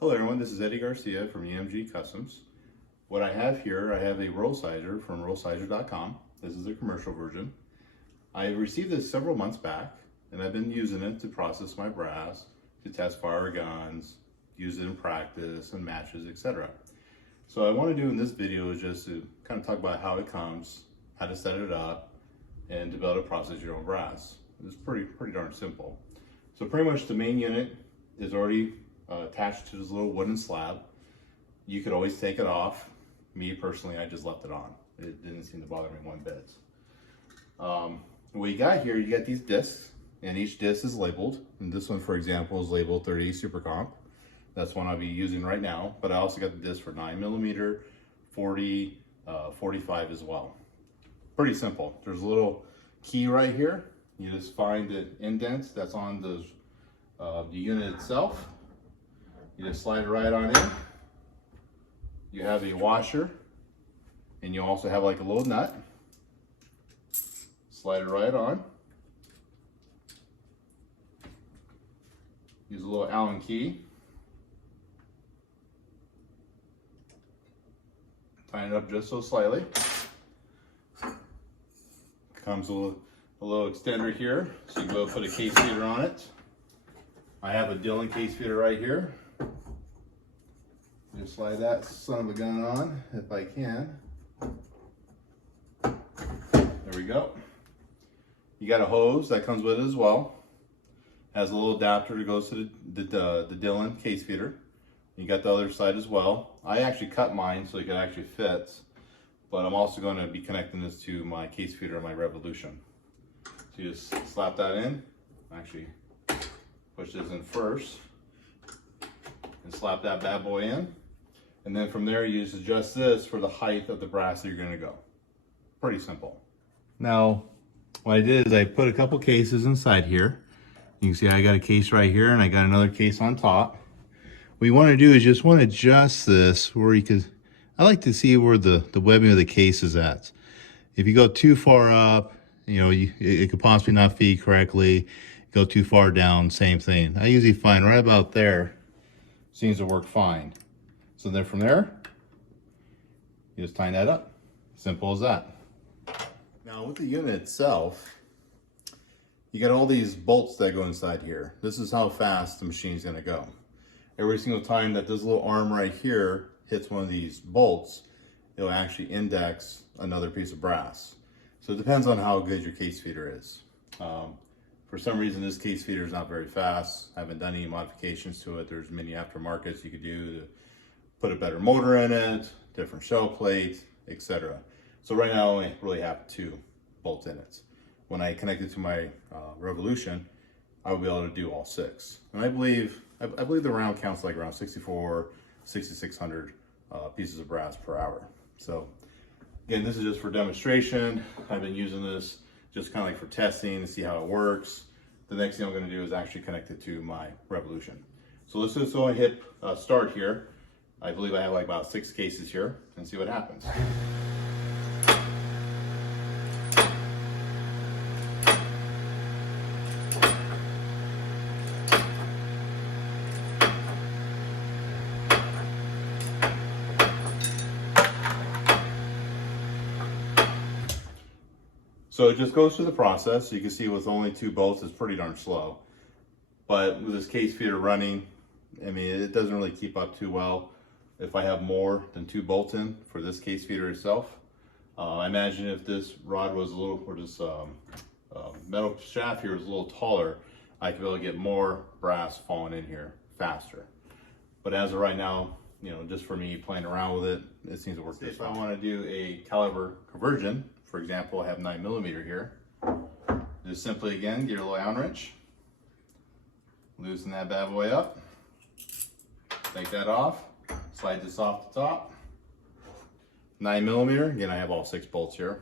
Hello everyone, this is Eddie Garcia from EMG Customs. What I have here, I have a roll sizer from rollsizer.com. This is a commercial version. I received this several months back and I've been using it to process my brass, to test fire guns, use it in practice and matches, etc. So what I want to do in this video is just to kind of talk about how it comes, how to set it up, and to be able to process your own brass. It's pretty darn simple. So pretty much the main unit is already attached to this little wooden slab. You could always take it off. Me personally, I just left it on. It didn't seem to bother me one bit. What you got here, you got these discs, and each disc is labeled. And this one, for example, is labeled 30 Super Comp. That's one I'll be using right now. But I also got the disc for 9mm, 40, 45 as well. Pretty simple. There's a little key right here. You just find the indent that's on the unit itself. You just slide it right on in. You have a washer, and you also have like a little nut. Slide it right on. Use a little Allen key. Tighten it up just so slightly. Comes with a little extender here, so you can go put a case feeder on it. I have a Dillon case feeder right here. Just slide that son of a gun on if I can. There we go. You got a hose that comes with it as well. Has a little adapter that goes to the Dillon case feeder. You got the other side as well. I actually cut mine so it can actually fit, but I'm also going to be connecting this to my case feeder and my Revolution. So you just slap that in. Actually, push this in first and slap that bad boy in. And then from there, you just adjust this for the height of the brass that you're going to go. Pretty simple. Now, what I did is I put a couple cases inside here. You can see I got a case right here and I got another case on top. What you want to do is just want to adjust this where you could, I like to see where the webbing of the case is at. If you go too far up, you know, it could possibly not feed correctly. Go too far down, same thing. I usually find right about there seems to work fine. So then from there, you just tighten that up. Simple as that. Now with the unit itself, you got all these bolts that go inside here. This is how fast the machine's gonna go. Every single time that this little arm right here hits one of these bolts, it'll actually index another piece of brass. So it depends on how good your case feeder is. For some reason, this case feeder is not very fast. I haven't done any modifications to it. There's many aftermarkets you could do to put a better motor in it, different shell plate, etc. So right now I only really have 2 bolts in it. When I connect it to my Revolution, I will be able to do all 6. And I believe the round counts like around 6,600 pieces of brass per hour. So again, this is just for demonstration. I've been using this just kind of like for testing to see how it works. The next thing I'm going to do is actually connect it to my Revolution. So let's just go and hit start here. I believe I have like about 6 cases here and see what happens. So it just goes through the process. So you can see with only 2 bolts, it's pretty darn slow. But with this case feeder running, I mean, it doesn't really keep up too well if I have more than 2 bolts in for this case feeder itself. I imagine if this rod was a little, or this metal shaft here was a little taller, I could be able to get more brass falling in here faster. But as of right now, you know, just for me playing around with it, it seems to work. If I want to do a caliber conversion, for example, I have 9mm here. Just simply again, get your little Allen wrench, loosen that bad boy up, take that off, slide this off the top. 9mm, again, I have all 6 bolts here.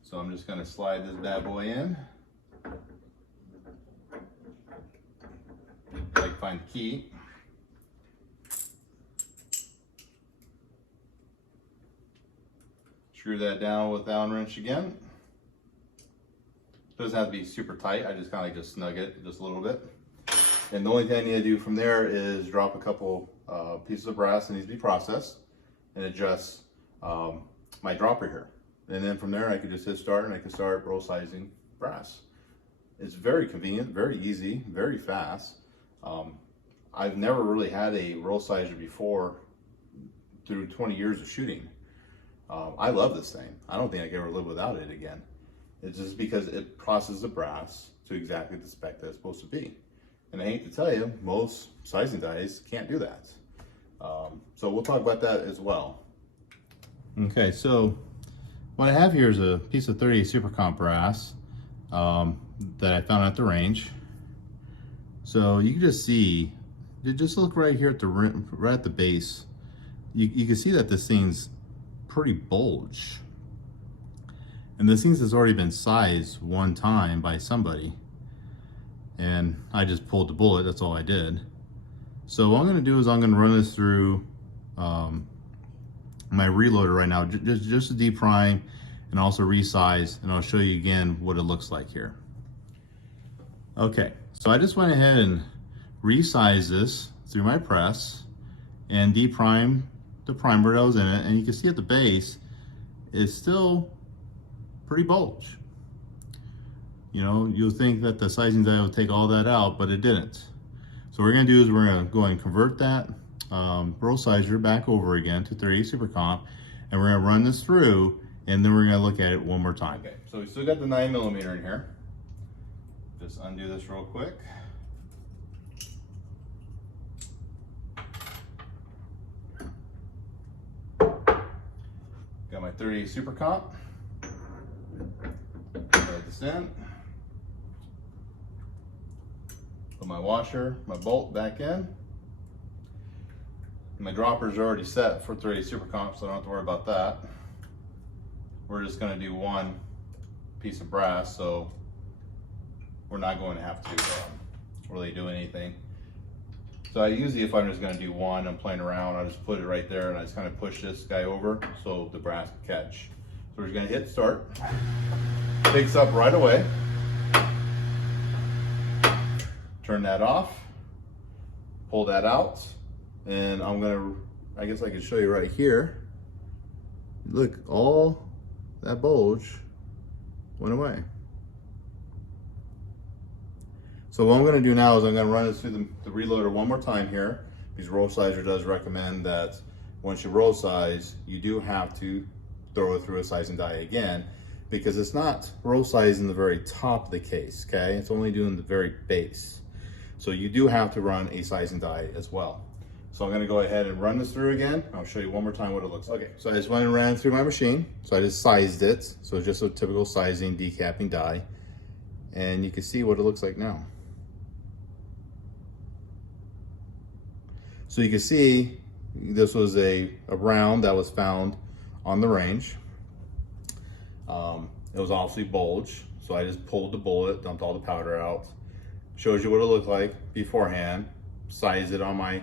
So I'm just going to slide this bad boy in. Like find the key. Screw that down with the Allen wrench again. Doesn't have to be super tight. I just kind of just snug it just a little bit. And the only thing I need to do from there is drop a couple pieces of brass that needs to be processed and adjust my dropper here. And then from there I could just hit start and I can start roll sizing brass. It's very convenient, very easy, very fast. I've never really had a roll sizer before through 20 years of shooting. I love this thing. I don't think I could ever live without it again. It's just because it processes the brass to exactly the spec that it's supposed to be. And I hate to tell you, most sizing dies can't do that. So we'll talk about that as well. Okay, so what I have here is a piece of 38 Super Comp brass that I found at the range. So you can just see, just look right here at the rim, right at the base. You can see that this thing's pretty bulge. And this thing has already been sized one time by somebody. And I just pulled the bullet, that's all I did. So what I'm gonna do is I'm gonna run this through my reloader right now, just to deprime and also resize, and I'll show you again what it looks like here. Okay, so I just went ahead and resized this through my press and deprimed the primer that was in it, and you can see at the base, it's still pretty bulge. You know, you'll think that the sizing die will take all that out, but it didn't. So what we're gonna do is we're gonna go ahead and convert that roll sizer back over again to 38 Super Comp, and we're gonna run this through, and then we're gonna look at it one more time. Okay, so we still got the 9mm in here. Just undo this real quick. Got my 38 Super Comp. Plug this in. Put my washer, my bolt back in. My dropper's already set for 38 Super Comp, so I don't have to worry about that. We're just gonna do one piece of brass, so we're not going to have to really do anything. So I usually, if I'm just gonna do one, I'm playing around, I just put it right there and I just kind of push this guy over so the brass can catch. So we're just gonna hit start. Picks up right away. Turn that off, pull that out, and I'm gonna, I guess I can show you right here. Look, all that bulge went away. So what I'm gonna do now is I'm gonna run this through the reloader one more time here, because roll sizer does recommend that once you roll size, you do have to throw it through a sizing die again, because it's not roll size in the very top of the case, okay? It's only doing the very base. So you do have to run a sizing die as well. So I'm gonna go ahead and run this through again. I'll show you one more time what it looks like. Okay, so I just went and ran through my machine. So I just sized it. So it's just a typical sizing, decapping die. And you can see what it looks like now. So you can see this was a round that was found on the range. It was obviously bulged. So I just pulled the bullet, dumped all the powder out. Shows you what it looked like beforehand. Sized it on my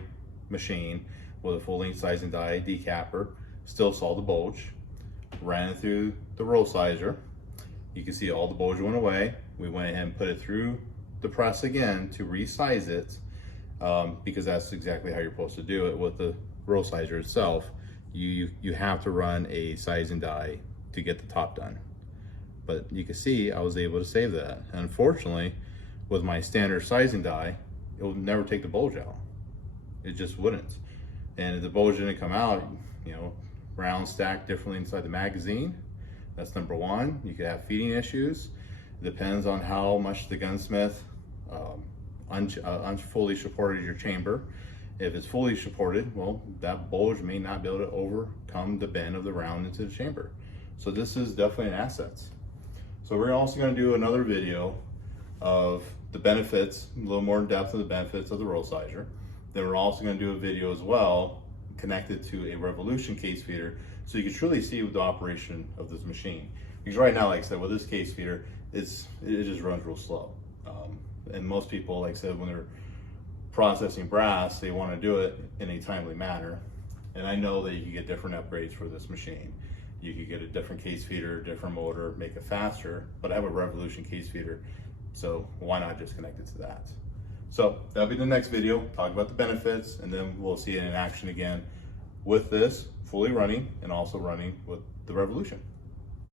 machine with a full length sizing die, decapper. Still saw the bulge. Ran it through the roll sizer. You can see all the bulge went away. We went ahead and put it through the press again to resize it, because that's exactly how you're supposed to do it with the roll sizer itself. You have to run a sizing die to get the top done. But you can see I was able to save that. And unfortunately, with my standard sizing die, it would never take the bulge out. It just wouldn't. And if the bulge didn't come out, you know, rounds stacked differently inside the magazine. That's number one. You could have feeding issues. It depends on how much the gunsmith fully supported your chamber. If it's fully supported, well, that bulge may not be able to overcome the bend of the round into the chamber. So this is definitely an asset. So we're also going to do another video of the benefits, a little more in depth of the benefits of the roll sizer. Then we're also going to do a video as well connected to a Revolution case feeder, so you can truly see the operation of this machine. Because right now, like I said, with this case feeder, it just runs real slow. And most people, like I said, when they're processing brass, they want to do it in a timely manner. And I know that you can get different upgrades for this machine. You could get a different case feeder, different motor, make it faster, but I have a Revolution case feeder, so why not just connect it to that? So that'll be the next video, talk about the benefits, and then we'll see it in action again with this fully running and also running with the Revolution.